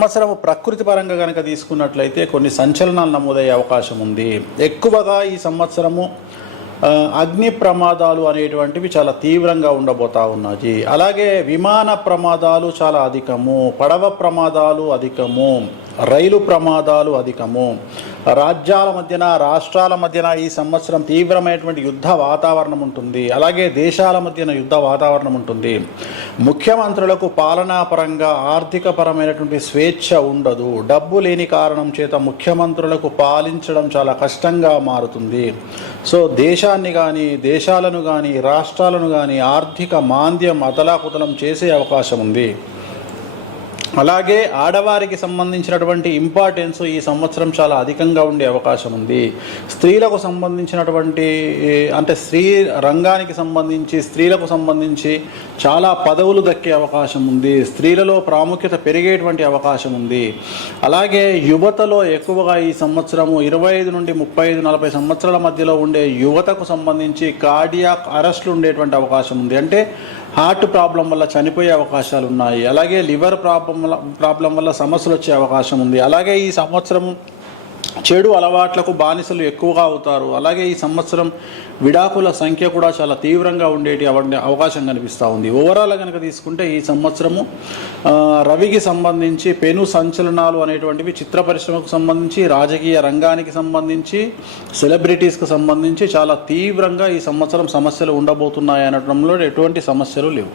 సంవత్సరం ప్రకృతి పరంగా కనుక తీసుకున్నట్లయితే కొన్ని సంచలనాలు నమోదయ్యే అవకాశం ఉంది. ఎక్కువగా ఈ సంవత్సరము అగ్ని ప్రమాదాలు అనేటువంటివి చాలా తీవ్రంగా ఉండబోతా ఉన్నాయి. అలాగే విమాన ప్రమాదాలు చాలా అధికము, పడవ ప్రమాదాలు అధికము, రైలు ప్రమాదాలు అధికము, రాజ్యాల మధ్యన రాష్ట్రాల మధ్యన ఈ సంవత్సరం తీవ్రమైనటువంటి యుద్ధ వాతావరణం ఉంటుంది. అలాగే దేశాల మధ్యన యుద్ధ వాతావరణం ఉంటుంది. ముఖ్యమంత్రులకు పాలనాపరంగా ఆర్థికపరమైనటువంటి స్వేచ్ఛ ఉండదు. డబ్బు లేని కారణం చేత ముఖ్యమంత్రులకు పాలించడం చాలా కష్టంగా మారుతుంది. సో దేశాన్ని కానీ దేశాలను కానీ రాష్ట్రాలను కానీ ఆర్థిక మాంద్యం అతలాకుతలం చేసే అవకాశం ఉంది. అలాగే ఆడవారికి సంబంధించినటువంటి ఇంపార్టెన్స్ ఈ సంవత్సరం చాలా అధికంగా ఉండే అవకాశం ఉంది. స్త్రీలకు సంబంధించినటువంటి అంటే స్త్రీ రంగానికి సంబంధించి స్త్రీలకు సంబంధించి చాలా పదవులు దక్కే అవకాశం ఉంది. స్త్రీలలో ప్రాముఖ్యత పెరిగేటువంటి అవకాశం ఉంది. అలాగే యువతలో ఎక్కువగా ఈ సంవత్సరము 25 నుండి 35-40 సంవత్సరాల మధ్యలో ఉండే యువతకు సంబంధించి కార్డియాక్ అరెస్ట్లు ఉండేటువంటి అవకాశం ఉంది. అంటే హార్ట్ ప్రాబ్లం వల్ల చనిపోయే అవకాశాలు ఉన్నాయి. అలాగే లివర్ ప్రాబ్లం వల్ల సమస్యలు వచ్చే అవకాశం ఉంది. అలాగే ఈ సంవత్సరం చెడు అలవాట్లకు బానిసలు ఎక్కువగా అవుతారు. అలాగే ఈ సంవత్సరం విడాకుల సంఖ్య కూడా చాలా తీవ్రంగా ఉండేటి అవకాశం కనిపిస్తూ ఉంది. ఓవరాల్ కనుక తీసుకుంటే ఈ సంవత్సరము రవికి సంబంధించి పెను సంచలనాలు అనేటువంటివి చిత్ర పరిశ్రమకు సంబంధించి, రాజకీయ రంగానికి సంబంధించి, సెలబ్రిటీస్కి సంబంధించి చాలా తీవ్రంగా ఈ సంవత్సరం సమస్యలు ఉండబోతున్నాయి అనడంలో ఎటువంటి సమస్యలు లేవు.